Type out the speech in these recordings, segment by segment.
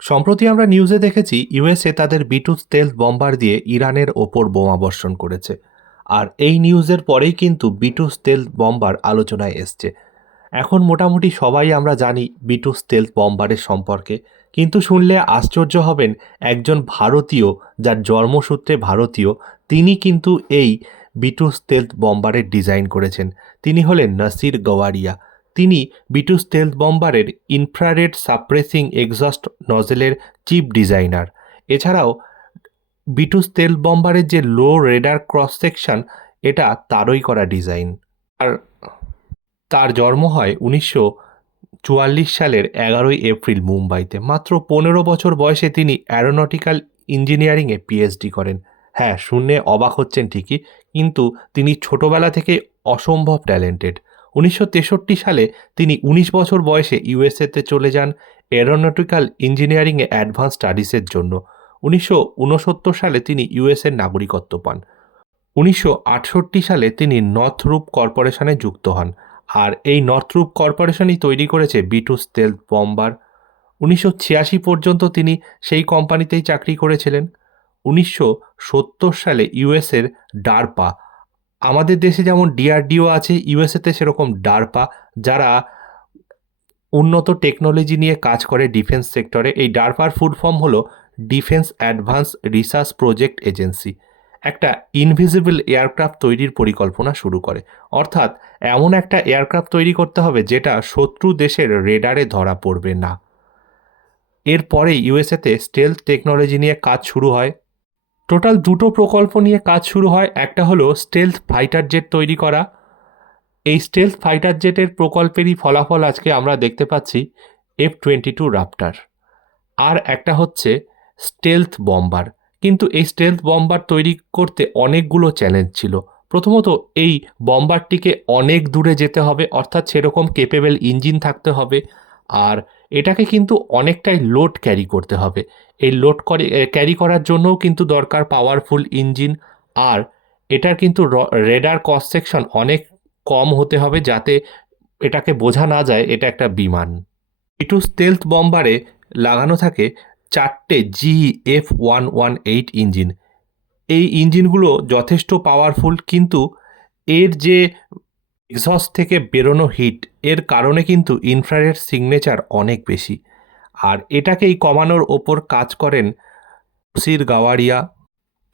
সম্প্রতি আমরা নিউজে দেখেছি ইউএসএ তাদের বিটু স্টেলথ বম্বার দিয়ে ইরানের ওপর বোমা বর্ষণ করেছে। আর এই নিউজের পরেই কিন্তু বিটু স্টেলথ বম্বার আলোচনায় এসছে। এখন মোটামুটি সবাই আমরা জানি বিটু স্টেলথ বম্বারের সম্পর্কে। কিন্তু শুনলে আশ্চর্য হবেন একজন ভারতীয়, যার জন্মসূত্রে ভারতীয়, তিনি কিন্তু এই বিটু স্টেলথ বম্বারের ডিজাইন করেছেন। তিনি হলেন নাসির গওয়ারিয়া। তিনি বিটু স্টেলথ বম্বারের ইনফ্রারেড সাপ্রেসিং এক্সস্ট নজেলের চিফ ডিজাইনার এছাড়াও বিটু স্টেলথ বম্বারের যে লো রেডার ক্রস সেকশন এটা তারই করা ডিজাইন আর তার জন্ম হয় উনিশশো চুয়াল্লিশ সালের এগারোই এপ্রিল মুম্বাইতে। মাত্র পনেরো বছর বয়সে তিনি অ্যারোনটিক্যাল ইঞ্জিনিয়ারিংয়ে পিএইচডি করেন। হ্যাঁ শুনে অবাক হচ্ছেন ঠিকই, কিন্তু তিনি ছোটবেলা থেকে অসম্ভব ট্যালেন্টেড উনিশশো তেষট্টি সালে তিনি উনিশ বছর বয়সে ইউএসএতে চলে যান এরোনটিক্যাল ইঞ্জিনিয়ারিংয়ে অ্যাডভান্স স্টাডিজের জন্য। উনিশশো উনসত্তর সালে তিনি ইউএসএর নাগরিকত্ব পান। উনিশশো আটষট্টি সালে তিনি নর্থরুপ কর্পোরেশনে যুক্ত হন আর এই নর্থরুপ কর্পোরেশনই তৈরি করেছে বিটু স্টেলথ বম্বার। উনিশশো ছিয়াশি পর্যন্ত তিনি সেই কোম্পানিতেই চাকরি করেছিলেন। উনিশশো সত্তর সালে ইউএসের ডারপা আমাদের দেশে যেমন ডিআরডিও আছে ইউএসএতে সেরকম ডারপা যারা উন্নত টেকনোলজি নিয়ে কাজ করে ডিফেন্স সেক্টরে এই ডারপার ফুড ফর্ম হলো defence advanced research project agency একটা ইনভিজিবল এয়ারক্রাফট তৈরির পরিকল্পনা শুরু করে। অর্থাৎ এমন একটা এয়ারক্রাফট তৈরি করতে হবে যেটা শত্রু দেশের রেডারে ধরা পড়বে না। এরপরে ইউএসএতে স্টেলথ টেকনোলজি নিয়ে কাজ শুরু হয়। টোটাল দুটো প্রকল্প নিয়ে কাজ শুরু হয়। একটা হলো স্টেলথ ফাইটার জেট তৈরি করা। এই স্টেলথ ফাইটার জেটের প্রকল্পেরই ফলাফল আজকে আমরা দেখতে পাচ্ছি এফ টোয়েন্টি টু রাপ্টার আর একটা হচ্ছে স্টেলথ বম্বার কিন্তু এই স্টেলথ বম্বার তৈরি করতে অনেকগুলো চ্যালেঞ্জ ছিল। প্রথমত, এই বম্বারটিকে অনেক দূরে যেতে হবে, অর্থাৎ সেরকম কেপেবল ইঞ্জিন থাকতে হবে। আর এটাকে কিন্তু অনেকটাই লোড ক্যারি করতে হবে। এই লোড ক্যারি করার জন্যও কিন্তু দরকার পাওয়ারফুল ইঞ্জিন আর এটার কিন্তু রেডার কস সেকশন অনেক কম হতে হবে যাতে এটাকে বোঝা না যায় এটা একটা বিমান। ইটু স্টেলথ বম্বারে লাগানো থাকে চারটে G F one one eight engine এই ইঞ্জিনগুলো যথেষ্ট পাওয়ারফুল কিন্তু এর যে এক্সস্ট থেকে বেরোনো হিট, এর কারণে কিন্তু ইনফ্রারেড সিগনেচার অনেক বেশি। আর এটাকেই কমানোর ওপর কাজ করেন সির গাওয়ারিয়া।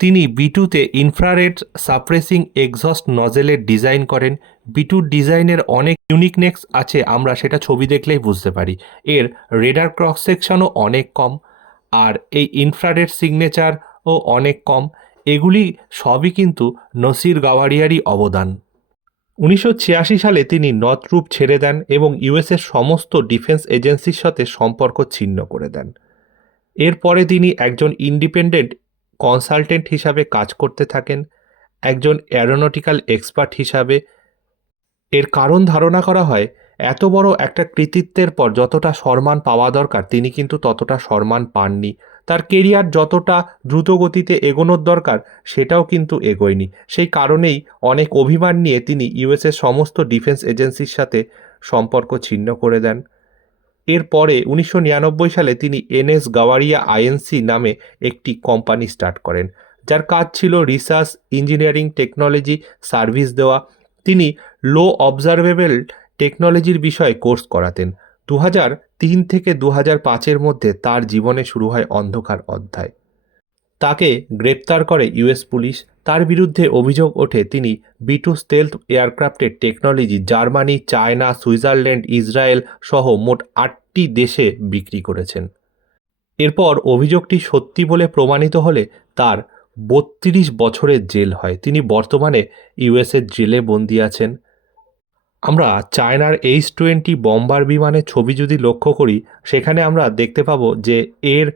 তিনি বিটুতে ইনফ্রারেড সাপ্রেসিং এক্সস্ট নজেলের ডিজাইন করেন। বিটুর ডিজাইনের অনেক ইউনিকনেস আছে, আমরা সেটা ছবি দেখলেই বুঝতে পারি। এর রেডার ক্রস সেকশনও অনেক কম, আর এই ইনফ্রারেড সিগনেচারও অনেক কম। এগুলি সবই কিন্তু নসির গাওয়ারিয়ারই অবদান। উনিশশো ছিয়াশি সালে তিনি নর্থরুপ ছেড়ে দেন এবং ইউএসের সমস্ত ডিফেন্স এজেন্সির সাথে সম্পর্ক ছিন্ন করে দেন। এরপরে তিনি একজন ইন্ডিপেন্ডেন্ট কনসালটেন্ট হিসাবে কাজ করতে থাকেন, একজন অ্যারোনটিক্যাল এক্সপার্ট হিসাবে। এর কারণ ধারণা করা হয়, এত বড় একটা কৃতিত্বের পর যতটা সম্মান পাওয়া দরকার, তিনি কিন্তু ততটা সম্মান পাননি। তার কেরিয়ার যতটা দ্রুত গতিতে এগোনোর দরকার, সেটাও কিন্তু এগোয়নি। সেই কারণেই অনেক অভিমান নিয়ে তিনি ইউএসের সমস্ত ডিফেন্স এজেন্সির সাথে সম্পর্ক ছিন্ন করে দেন। এরপরে উনিশশো নিরানব্বই সালে তিনি এনএস গাওয়ারিয়া আইএনসি নামে একটি কোম্পানি স্টার্ট করেন, যার কাজ ছিল রিসার্চ, ইঞ্জিনিয়ারিং টেকনোলজি সার্ভিস দেওয়া। তিনি লো অবজারভেবল টেকনোলজির বিষয়ে কোর্স করাতেন। দু তিন থেকে দু পাঁচের মধ্যে তার জীবনে শুরু হয় অন্ধকার অধ্যায়। তাকে গ্রেপ্তার করে ইউএস পুলিশ। তার বিরুদ্ধে অভিযোগ ওঠে তিনি B two stealth এয়ারক্রাফটের technology Germany, China, Switzerland, Israel সহ মোট আটটি দেশে বিক্রি করেছেন। এরপর অভিযোগটি সত্যি বলে প্রমাণিত হলে তার বত্রিশ বছরের জেল হয়। তিনি বর্তমানে ইউএসের জেলে বন্দি আছেন। আমরা চায়নার এইচ টোয়েন্টি বম্বার বিমানের ছবি যদি লক্ষ্য করি, সেখানে আমরা দেখতে পাবো যে এর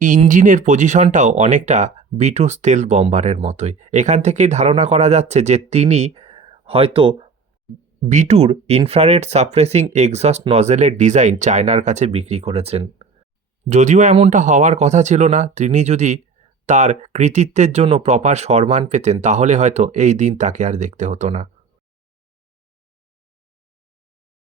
ইঞ্জিনের পজিশনটাও অনেকটা বিটু স্টেল বম্বারের মতোই। এখান থেকেই ধারণা করা যাচ্ছে যে তিনি হয়তো বিটুর ইনফ্রারেড সাপ্রেসিং এক্সস্ট নজেলের ডিজাইন চায়নার কাছে বিক্রি করেছেন। যদিও এমনটা হওয়ার কথা ছিল না, তিনি যদি তার কৃতিত্বের জন্য প্রপার সম্মান পেতেন, তাহলে হয়তো এই দিন তাকে আর দেখতে হতো না।